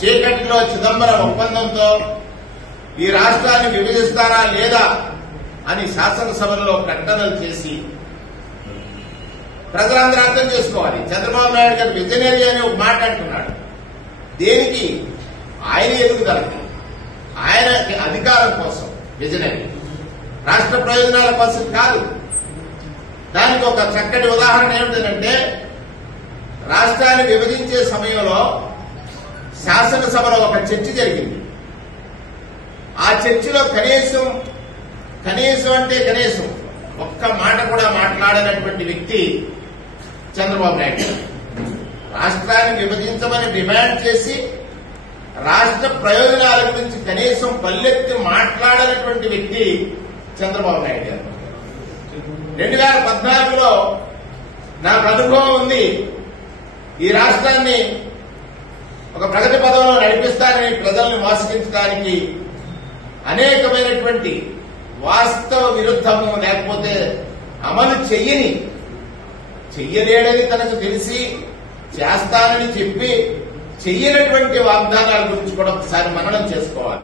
చీకటిలో చిదంబరం ఒప్పందంతో ఈ రాష్ట్రాన్ని విభజిస్తారా లేదా అని శాసనసభలో ప్రకటనలు చేసి ప్రజలందరూ అర్థం చేసుకోవాలి. చంద్రబాబు నాయుడు గారు విజనరీ అని ఒక మాట అంటున్నాడు. దేనికి? ఆయన ఎదుగుదలకి, ఆయన అధికారం కోసం విజనరీ, రాష్ట్ర ప్రయోజనాల కోసం కాదు. దానికి ఒక చక్కటి ఉదాహరణ ఏమిటంటే, రాష్ట్రాన్ని విభజించే సమయంలో శాసనసభలో ఒక చర్చ జరిగింది. ఆ చర్చలో కనీసం ఒక్క మాట కూడా మాట్లాడనటువంటి వ్యక్తి చంద్రబాబు నాయుడు. రాష్ట్రాన్ని విభజించమని డిమాండ్ చేసి రాష్ట్ర ప్రయోజనాల గురించి కనీసం పల్లెత్తి మాట్లాడనటువంటి వ్యక్తి చంద్రబాబు నాయుడు గారు. 2014లో నాకు అనుభవం ఉంది. ఈ రాష్ట్రాన్ని ఒక ప్రగతి పదంలో నడిపిస్తారని ప్రజల్ని మోసగించడానికి అనేకమైనటువంటి వాస్తవ విరుద్ధము, లేకపోతే అమలు చెయ్యలేడని తనకు తెలిసి చేస్తానని చెప్పి చెయ్యనటువంటి వాగ్దానాల గురించి కూడా ఒకసారి మననం చేసుకోవాలి.